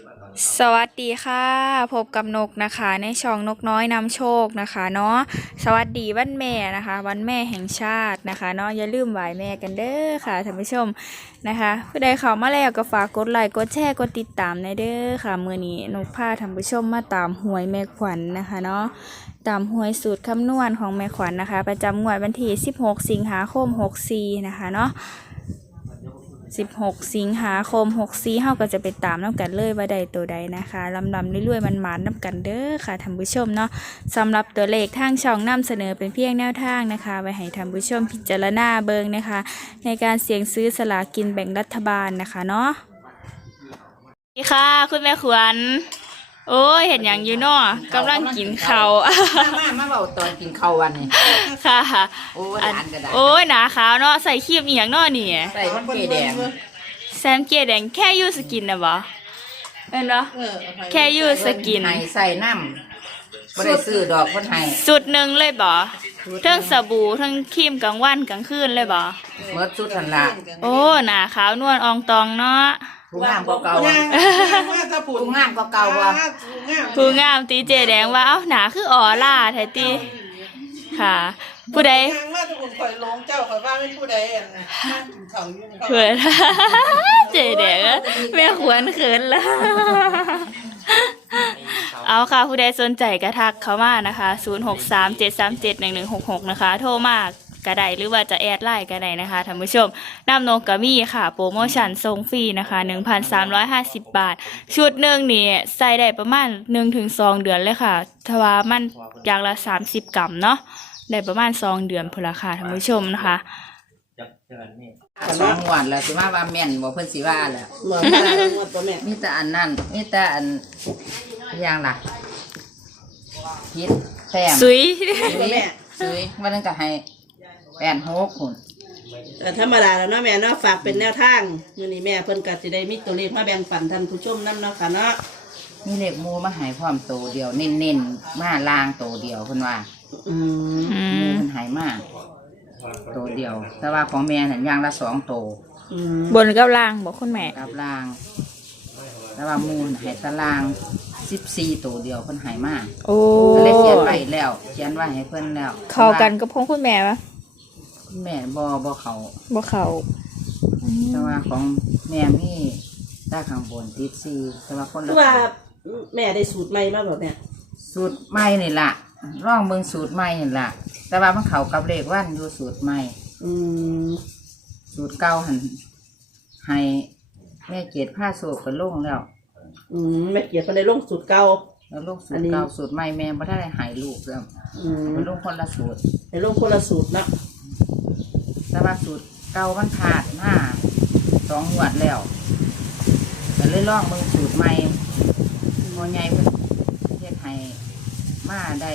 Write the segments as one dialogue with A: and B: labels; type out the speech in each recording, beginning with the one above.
A: สวัสดีค่ะพบกับนกนะคะในช่องนกน้อยนำโชคนะคะเนาะสวัสดีวันแม่นะคะวันแม่แห่งชาตินะคะเนาะอย่าลืมไหว้แม่กันเด้อค่ะท่านผู้ชมนะคะผู้ใดเข้ามาแล้วก็ฝากกดไลค์กดแชร์กดติดตามในเด้อค่ะมื้อนี้นกพาท่านผู้ชมมาตามหวยแม่ขวัญนะคะเนาะตามหวยสูตรคำนวณของแม่ขวัญนะคะประจำงวดวันที่16สิงหาคม64นะคะเนาะ16สิงหาคม64เฮาก็จะไปตามน้ำกันเลยว่าใดตัวใดนะคะลำเรื่อยๆมันมาน้ำกันเด้อค่ะท่านผู้ชมเนาะสำหรับตัวเลขทางช่องนำเสนอเป็นเพียงแนวทางนะคะไว้ให้ท่านผู้ชมพิจารณาเบิ่งนะคะในการเสี่ยงซื้อสลากกินแบ่งรัฐบาลนะคะเนาะสวัสดีค่ะคุณแม่ขวัญโอ้ยเห็นอย่างอยู่เนาะกำลังกินข้าว
B: มาเบาตอนกินข้าววันนี้
A: ค่ะ
B: โอ้ยหลานก็ได้
A: โอ้ยหนาขาวเนาะใส่ครีมอีหยังเนาะนี่
B: ใส่มันเกแดง
A: แซมเกยแดงแค่ยูสกินนะบ่เป็นเหรอแค่ยูสกิน
B: ให้ใส่น้ำบ่ได้ซื้อดอกคนให้
A: สุดหนึ่งเลยบ่ทั้งสบู่ทั้งครีมกลางวันกลางคืนเลยบ่
B: เมื่อสุดทันละ
A: โอ้หนาขาวนวลอองตองเนาะ
B: ผู้งามก็เก่าผู้งามก็เก่าบ่
A: ผู้งามตีเจแดงว่าเอ้าหนาคือออร่าแท้ติค่ะ ผู้ใด
C: ทางมาทุกคนคอยลงเจ้าคอยว่าเป็นผู้ใดอ่ะนะเขาอยู่ในเขา
A: เขิน เจแดงอะแม่ขวัญเขินละ เอาค่ะผู้ใดสนใจกระทักเข้ามานะคะ0637371166นะคะโทรมากก็ได้หรือว่าจะแอดไลน์ก็ได้นะคะท่านผู้ชมน้ำนกกะมี่ค่ะโปรโมชั่นส่งฟรีนะคะ 1,350 บาทชุดหนึ่งนี่ใส่ได้ประมาณ 1-2 เดือนเลยค่ะทว่ามันอย่างละ30 กรัมเนาะได้ประมาณ2 เดือนพอละค่ะท่านผู้ชมนะคะ
B: สองวันแล้วสิว่าแม่นบ่เพิ่นสิว่าแหละ
C: เหมือนกันหมดตัวแม่
B: มีแต่อันนั้นมีแต่อันอย่างล่ะพิษแต้ม
A: ซุย
C: ตัวแม่
B: ซื้อวันนั้นก็ให้86คน
C: แต่ธรรมดาแล้วเนาะแม่เนาะฝากเป็นแนวทางมื้อนี้แม่เพิ่นก็สิได้มีตัวเลขมาแบ่งปันท่านผู้ชมนํเนาะค่ะเนาะ
B: มีเลขหมู่มาให้พร้อมโตเดียวเน้นๆมาลางโตเดียวเพิ่นว่า
C: อืม
A: อื
B: หมู
A: ม
B: มันหายมากตัวเดียว แต่ว่าของแม่เห็นอย่างละ2 ตัว
C: อืม
A: บนกับล่างบอกคุณแม่
B: กับลาง แต่ว่าหมูหายตาราง14 ตัวเดียวเพิ่นหายมาก
A: โอ้
B: ก็เลยเขียนไว้แล้วเขียนไว้ให้เพิ่นแล้ว
A: เข้ากันกับของคุณแม่ปะ
B: คุณแม่บ่เขา
A: บ่เข้า
B: แต่ว่าของแม่มีตาข้างบนติด4แต่ว่าคน
C: คื
B: ละ
C: อว่าแม่ได้สูตรใหม่มาบ่แม่
B: สูตรใหม่นี่ล่ะลองเบิ่งสูตรใหม่นี่ล่ะ แต่ว่ามันเข้ากับเลขวันอยู่สูตรใหม่
C: อืม
B: สูตรเก่าหันให้แม่เกียรติผ้าโศกไปลงแล้ว
C: อืมแม่เกียรติเพิ่นได้ลงสูตรเก่า
B: แล้วลูกสู
C: อั
B: ต
C: น
B: ร
C: นี้
B: เก่าสูตรใหม่แม่ไม่ได้หายลูกแล้ว
C: อืม
B: เป็นลูกคนละสูตร
C: ได้ลงคนละสูตรเนาะ
B: แต่ว่าสูตรเก่ามันขาดมา2 งวดแล้วก็เลยลองมึงสูตรใหม่พอใหญ่เพิ่นเฮ็ดให้มาได้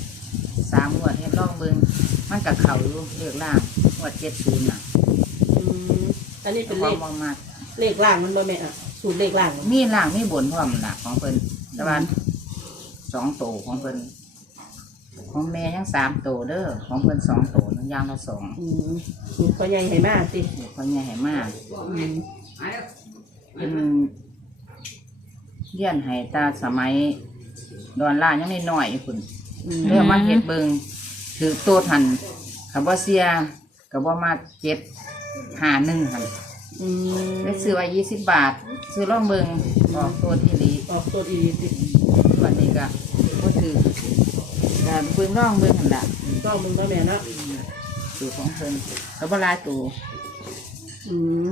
B: 3 งวดเฮ็ดลองเบิ่งมันกับเขาอยู่เรียกล่างงวด70น่ะ
C: อืมอันนี้เป็น
B: ค
C: เล
B: วาม
C: ข
B: มาก
C: เลขล่างมันบ่แม่อะสูตรเลขล่าง
B: มีล่างมีบนพร้อมล่ะของเพิ่นแต่ว่า2 โตวของเพิ่นของแม่ยัง3 โตวเด้อของเพิ่น2 โตวนึงอย่างละ2
C: อืมสูตรพ่อใหญ่ให้มาติ
B: คนใหญ่ให้มาก
C: อืม
B: เป็นเลี้ยนให้ตาสมัยดอนล่ายังน้อยๆอยู่คุณ
C: อืม
B: เรื่องมาเฮ็ดเบิงถือตัวทันกับว่าเสียกับว่ามา751หัน
C: อืม
B: ได้ซื้อไว้20 บาท ซื้อร่องเบิงออกตัวที่ดี
C: ออกตัวดีติ
B: ส่วนนี้ก็บ่ถือการเบิงร่องเบิงหันละ
C: ก็มึงก็แม่เนาะ
B: สูตรของเพิ่นแล้วบ่หลายตัว
C: อืม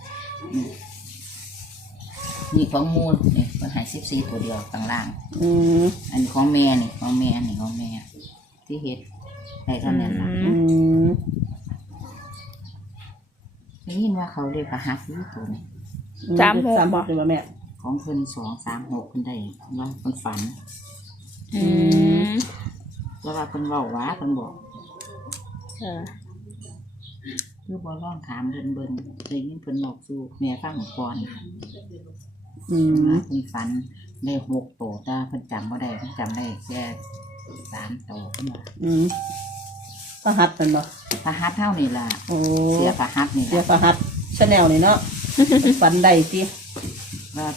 B: นี่ของมูลนี่เพิ่นให้14 ตัวเดียวต่างล่าง
C: อืม
B: อันนี้ของแม่นี่ของแม่นี่ของแม่ที่เฮ็ดได้เท่านั้นล่ะ
C: อืม
B: ได้ยินว่าเขาเรียกพระหัตถ์อยู่ตัวนี้
C: สามหกเลยว่าแม่
B: ของเพิ่น236เพิ่นได้ว่าเพิ่นฝัน
A: อืม
B: แล้วว่าเพิ่นเว้าว่าเพิ่นบอก
A: เออ
B: คือบ่ลองถามเพิ่นเบิ่งได้ยินเพิ่นบอกสู่แม่ฟังก่อน
C: อืม
B: ว่าเพิ่นฝันได้6 โตแต่เพิ่นจำบ่ได้เพิ่นจำได้แค่3 โตเพิ่นว่า
C: อืมพระหัตถ์เป็นบ่
B: พระหัตถ์เฮานี่ล่ะ
C: โอ้
B: เสียพระหัตถ์นี่
C: เสีย
B: ล่ะ
C: พระหัตถ์ชาแนลนี่เนาะ ฝันใดติ
B: ว่า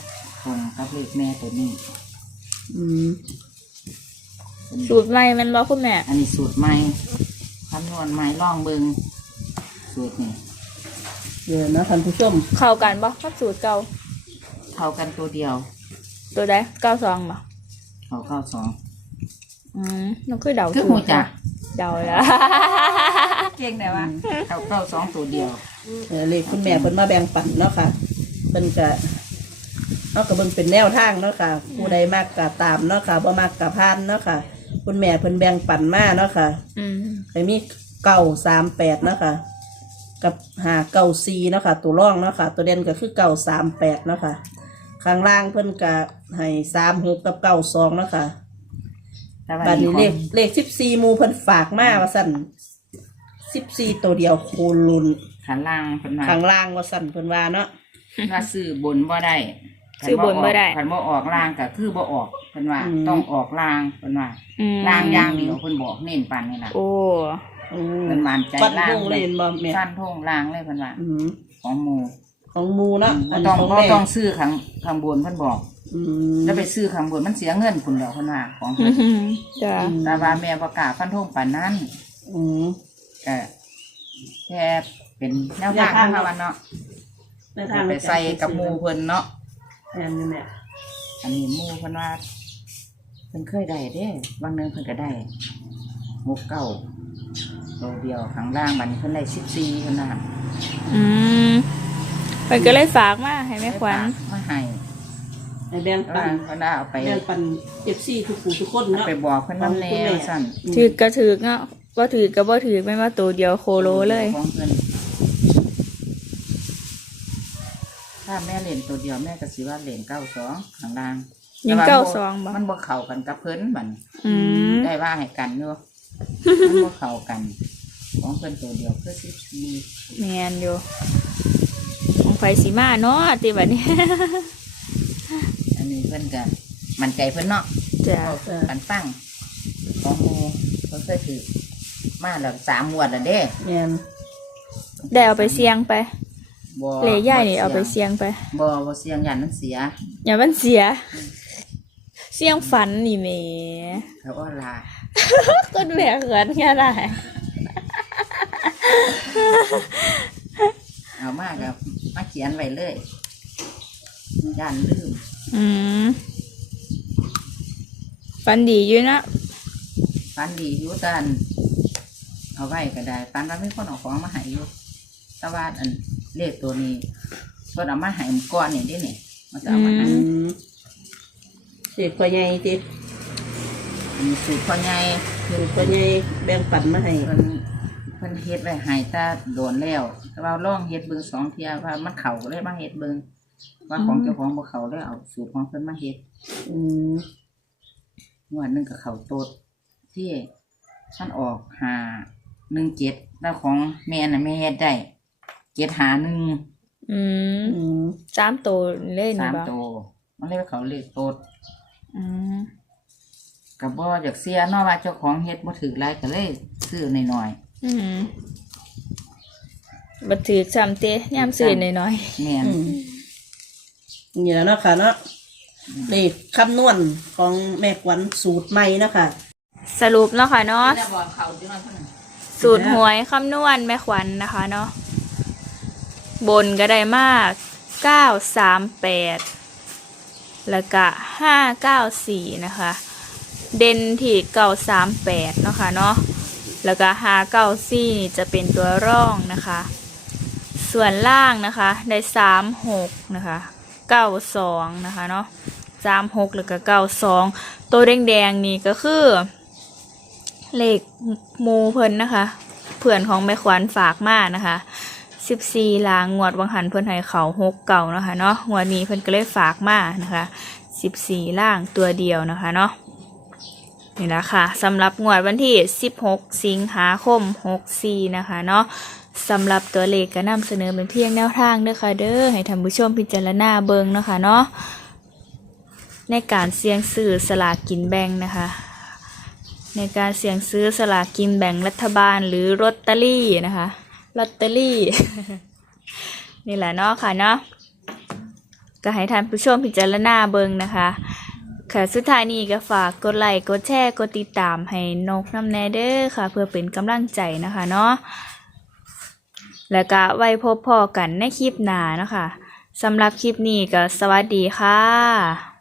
B: ตรงกับเลขแม่ตัวนี้
C: อืม
A: สูตรใหม่แมันบ่คุณแม่
B: อันนี้สูตรใหม่คำนวณใหม่ล่องเบิงสูตรนี่
C: เดี๋ยวนะท่านผู้ชม
A: เข้ากันบ่กับสูตรเก่า
B: เท่ากันตัวเดียว
A: ตัวใด92บ่
B: เขาเข้าสอง
A: น้องคือเดา
B: คือ
A: ถู
B: หู
A: ก
B: จัก
A: เดาแล้ว
B: เก่งแต่ว่าเขาเข้าสองตัวเดียว
C: เลขคุณแม่เพิ่นมาแบ่งปันเนาะค่ะเพิ่นก็เนาะก็เบิ่งเป็นแนวทางเนาะค่ะ ผู้ใดมากก็ตามเนาะค่ะบ่มากก็ผ่านเนาะค่ะ คุณแม่เพิ่นแบ่งปันมาเนาะค่ะ ให้มี938เนาะค่ะกับ594เนาะค่ะ ตัวร่องเนาะค่ะ ตัวเด่นก็คือ938เนาะค่ะ ข้างล่างเพิ่นก็ให้36กับ92เนาะค่ะ
B: แต่ว่า
C: บัด
B: นี่
C: นี้
B: ของ
C: เลข14หมู่เพิ่นฝากมาว่าซั่น14ตัวเดียวคูณลุน
B: ขันล่างเป็นมา
C: ข้างล่างว่าซั่นเพิ่นว่าเนาะ
B: ว่าซื้อบนบ่ได้
A: ซื้อบนบ่ได้
B: ขันบ่ออกล่างก็คือบ่ออกเป็นว่า ต้องออกล่างเป็นว่า ล่างอย่างเดียวเพิ่นบอกเน้นปันนี่ล่ะ
A: โอ้
B: เพิ่นมั่นใจ
C: ฟัน
B: ล่าง
C: ธงเลยเห็นบ่แม่
B: ฟันทงล่างเลยเพิ่นว่า
C: อืม
B: ของหมู่
C: ของหมูเนาะ
B: บ่ต้อง
C: ของ
B: บ่
C: แม่
B: ต้องซื้อข้างบนเพิ่นบอก
C: อืม
B: แล้วไปซื้อข้างบนมันเสียเงินพุ่นแล้วเพิ่นว่าของเพิ่น
A: จ้ะ
B: แต่ว่าแม่บ่กล้าฟันธงปานนั้น
C: อืม
B: ก็แค่เป็นแนวทางของเราเนาะ
C: ในทาง
B: ไปใส่กับหมู่เพิ่นเนาะ
C: แม่นอยู่แม่
B: อันนี้หมู่เพิ่นว่าเพิ่นเคยได้เด้บางเดือนเพิ่นก็ได้69ตัวเดียวข้างล่างบัดนี้เพิ่นได้14เพิ่นน่ะ
A: เพิ่นก็เลยฝากมาให้แม่ขวัญ
B: มาให้
C: ให้แบ่งปัน
B: เพิ่นน่ะเอาไป
C: แบ่งปัน FC ทุกผู้ทุกคนเนาะ
B: ไปบอกเพิ่นนำแน่ว่าซั่น
A: ถือก็ถือเนาะบ่ถือก็บ่ถือไม่ว่าตัวเดียวโคโลเลย
B: ของเพิ่นถ้าแม่เล่นตัวเดียวแม่ก็สิว่าเล่น92ข้างล่าง
A: ยัง
B: แต่ว่
A: 92บ่
B: มันบ่เข้ากันกับเพิ่นบัด
A: อืม
B: ได้ว่าให้กันอยู่ มันบ่เข้ากัน ของเพิ่นตัวเดียวคือ14
A: แม่นอยู่ของไฟสีมาเนาะติบัดนี้
B: อันนี้เพิ่นก็มั่นใจเพิ่นเนาะ
A: จ้ะ
B: กันฟังของหมู่เพิ่นเคยถือมาแล้ว3งวดแล้วเด้
C: แม่น
A: ได้เอาไปเสี่ยงไป
B: บ่
A: เลใหญ่นี่เอาไปเสี่ยงไป
B: บ่เสียงยันมันเสีย
A: อย่ามันเสีย เสี่ยงฝันนี่แหม่
B: เขาว่าลา
A: ก็แหวกเขินแค่ได้
B: เอามากับมาเขียนไว้เลยยันลืม
A: อืมฝันดีอยู่นะ
B: ปันดีอยู่ตันเอาไว้ก็ได้ปันว่ามีคนเอาของมาให้อยู่แต่ว่าอันเลขตัวนี้เพิ่นเอามาให้ผมก่อนนี่เดิเนี่ยมันจะเอามาให้
C: อืมเด็กพ่อใหญ่ติ
B: อันนี้สูตรพ่อใหญ่
C: เด็กพ่อใหญ่แบ่งปันมาให้
B: เพิ่นเฮ็ดไว้ให้ตาโดนแล้วแต่ว่าลองเฮ็ดเบิ่ง2เที่ยว่ามันเข้าก็เลยมาเฮ็ดเบิ่งว่าของเจ้าของบ่เข้าเลยเอาสูตรของเพิ่นมาเฮ็ด
C: อืม
B: งวดหนึงก็เข้าโตดที่มันออก517แล้วของแม่น่ะแม่เฮ็ดได้751
A: อืม
C: อืม
A: 3ตัวเล่นบ่
B: 3โตมันเลยว่าเขาเลขโตด
A: อืม
B: ก็บ่อยากเสียเนาะว่าเจ้าของเฮ็ดบ่ถูกหลายก็เลยซื้อน้อย
A: อืมบัถือซ้ำเตะย่ามซื้อหน่อย
B: ๆแม่น
C: อืมนี่แหล้วเนาะค่ะเนาะเลขคำนวณของแม่ขวัญสูตรใหม่เนาะค่ะ
A: ๆสรุปเนาะค่ะเนาะ
B: แล้วบอกเขาจังว่าเพิ่น
A: สูตรหวยคำนวณแม่ขวัญนะคะเนาะบนก็ได้มาก938แล้วก็594นะคะ เด่นที่938เนาะค่ะเนาะแล้วก็594จะเป็นตัวร่องนะคะ ส่วนล่างนะคะได้36นะคะ92นะคะเนาะ36แล้วก็92ตัวแดงๆนี่ก็คือเลขหมูเพิ่นนะคะ เพื่อนของแม่ขวัญฝากมานะคะ14ลางงวดวังหันเพิ่นให้เขา6เก่านะคะเนาะงวดนี้เพิ่นก็เลยฝากมานะคะ14ล่างตัวเดียวนะคะเนาะนี่ละค่ะสำหรับงวดวันที่16สิงหาคม64นะคะเนาะสำหรับตัวเลขก็นำเสนอเป็นเพียงแนวทางเด้อค่ะเด้อให้ท่านผู้ชมพิจารณาเบิ่งเนาะค่ะเนาะในการเสี่ยงซื้อสลากกินแบ่งนะคะ ในการเสี่ยงซื้อสลากกินแบ่งรัฐบาลหรือลอตเตอรี่นะคะลอตเตอรี่ นี่แหละเนาะค่ะเนาะก็ให้ท่านผู้ชมพิจารณาเบิ่งนะคะค่ะสุดท้ายนี้ก็ฝากกดไลค์กดแชร์กดติดตามให้นกน้ำแน่เด้อค่ะ เพื่อเป็นกำลังใจนะคะเนาะแล้วก็ไว้พบพอกันในคลิปหน้านะคะสำหรับคลิปนี้ก็สวัสดีค่ะ